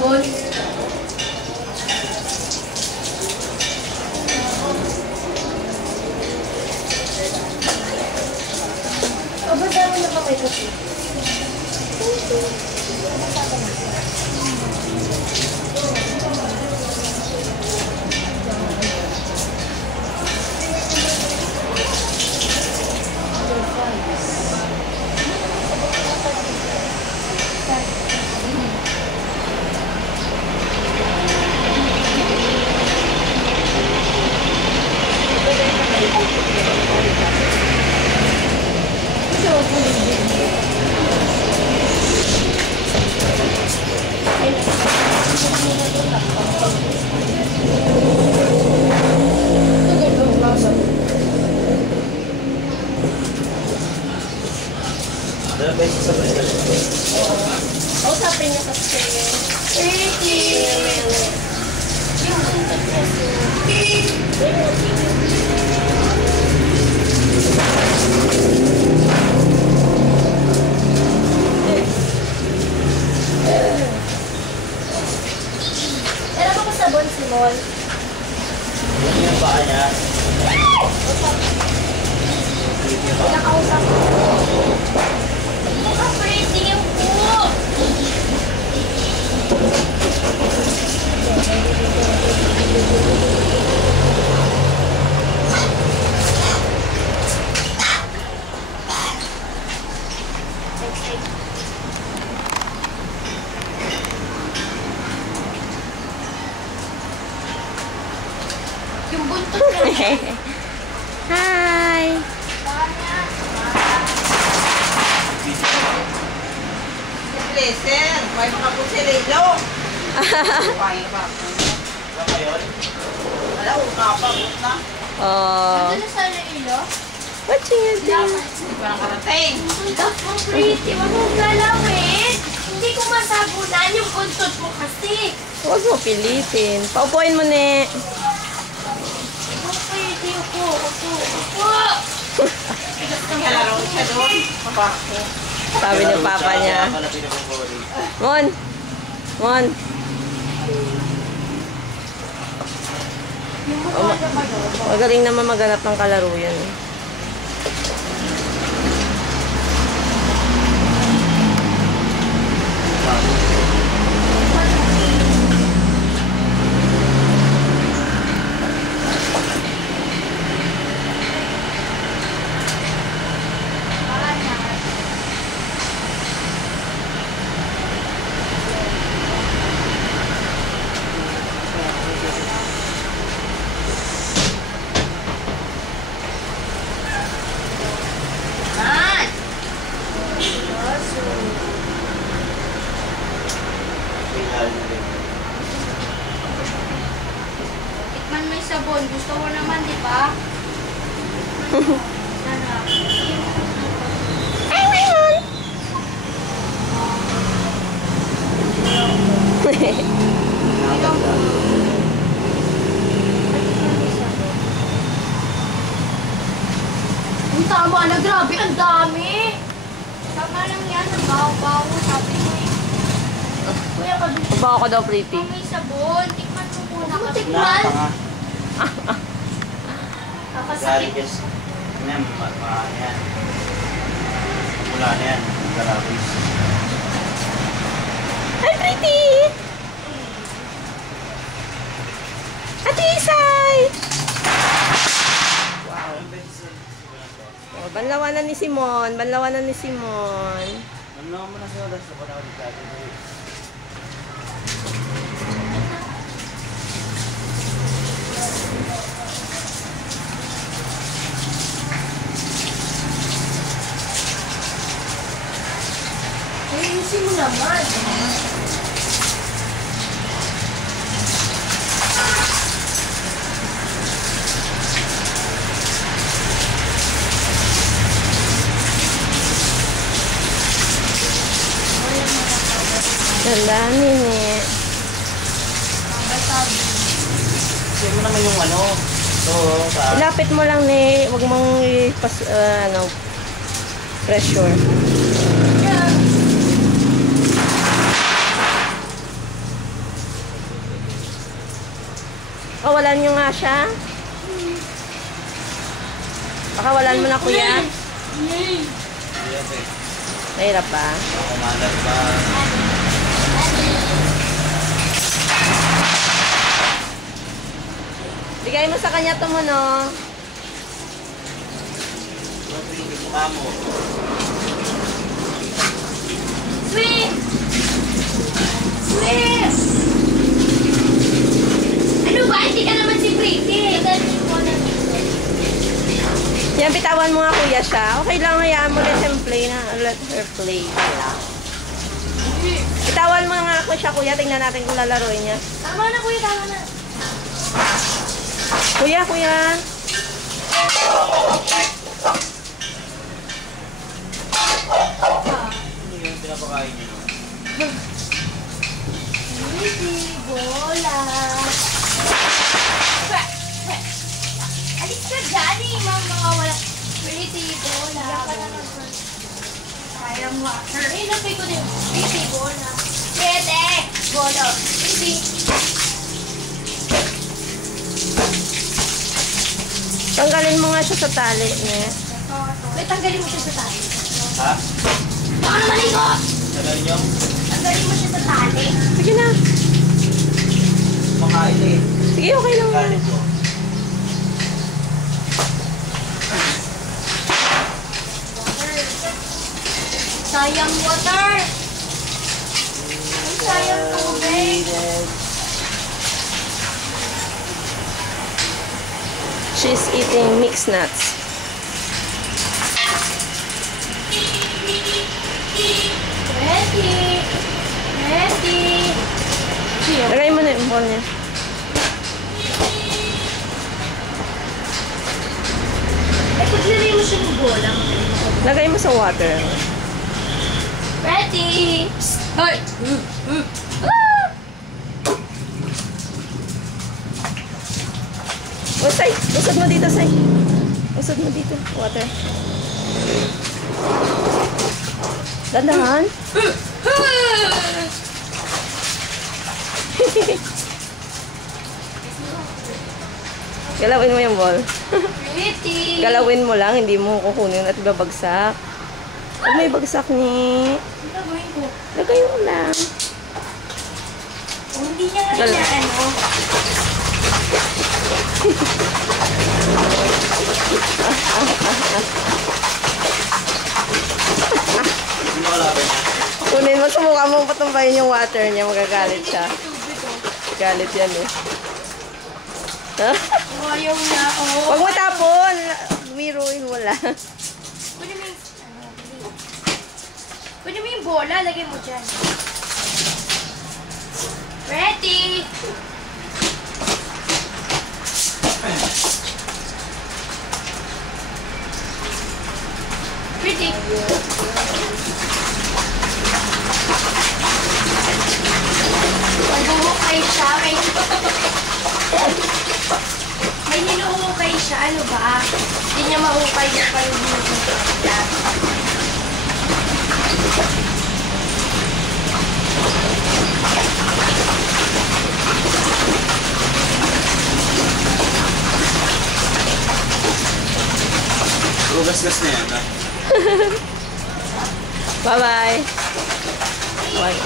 sabon? Dami na pa kayo. Usapin niya kasi. Pretty! Yung buntot kasi. Era ba ko sabon si Mol? Ano yung paa niya? Pinakausap ko. Pretty yung po! Yung buntot ka. Hi! Listen, may mga pusililo. Kaya ba? Ano ngayon? Wala, ukapag na. Oh. Ano sa ilo? Watching you do. Parang karating. Ang pretty, wag mong galawin. Hindi ko masabunan yung buntot mo kasi. Huwag mo pilitin. Paupuin mo, ne. Ang pretty ko. Upo. Kalaro siya doon. Mabako. Sabi ng papa niya. Mon! Mon! Magaling naman maghanap ng kalaro yan. Tikman mo yung sabon. Gusto mo naman, di ba? Ay, mayroon! Ang tama na, grabe, ang dami. Tama lang yan, ang baho-baho, sabi mo eh. Kuya, pabili. Baka ko daw pretty. May sabon, tikman mo muna. Wala Tikman? pa nga. Kakasakit. Galing kasi. Yan, yan. Mula na yan. Garabis. Hi, pretty! Ate Isay! Wow. Oh, banlawanan ni Simon. Banlawanan ni Simon. Ano mo na sa oras? Ako na ulit natin. Ayusin mo naman. Ganda ni. Kasi mo naman yung ano. Ito, sa... Ilapit mo lang ni. Huwag mong pressure. Pakawalan nyo nga siya. Pakawalan mo na, kuya. Hirap eh. Mahirap ba? Kumalat ba? Bigay mo sa kanya ito mo, no? Mukha mo. Sweet! Sweet! Ano ba? Hindi ka naman si Pretty. Yan, bitawan mo nga, kuya, siya. Okay lang, hayaan mo, let him play na. Let her play. Bitawan mo nga ako siya, kuya. Tingnan natin kung lalaroin niya. Tama na, kuya. Tama na. Kuya, kuya. Ano yung pinapakain niyo? Pretty bola. Alis ka dyan eh, mga wala. Pretty bola. Sayang water. Eh, lapay ko din. Pretty bola. Pretty bola. Pretty. Tanggalin mo nga siya sa tali niya. Wait, tanggalin mo siya sa tali. Ha? Baka naman ikaw! Tagal niyo? Tanggalin mo siya sa tali. Sige na. Makain eh. Sige, okay lang yan. Galit ko. Sayang water. Ay, sayang tubig. She's eating mixed nuts. Ready. Ready. Lagay mo na yung ball niya. Ay, paglagay mo siya ng bola. Lagay mo sa water. Ready. Hoy. Usay, usad mo dito, Say. Usad mo dito, water. Dandahan. Galawin mo yung ball. Ready. Galawin mo lang, hindi mo kukunin at babagsak. Pag may bagsak ni... Ano gagawin ko? Lagay mo lang. Oh, hindi niya nga Gal- siya, ano. Hindi makalaban niya. Kunin mo sa mukha mo, patumbayin yung water niya, magagalit siya. Galit yan eh. Ha? Oh, ayaw niya. Oh. Huwag mo tapon! Biruin mo lang. Kunin mo yung, kunin mo yung bola, lagay mo dyan. Ready. Ready. Maghuhukay siya. May hinuhukay siya. Ano ba? Hindi niya mahukay yung hinuhukay niya. Rugas-gas na yan, ha? Bye-bye. Bye.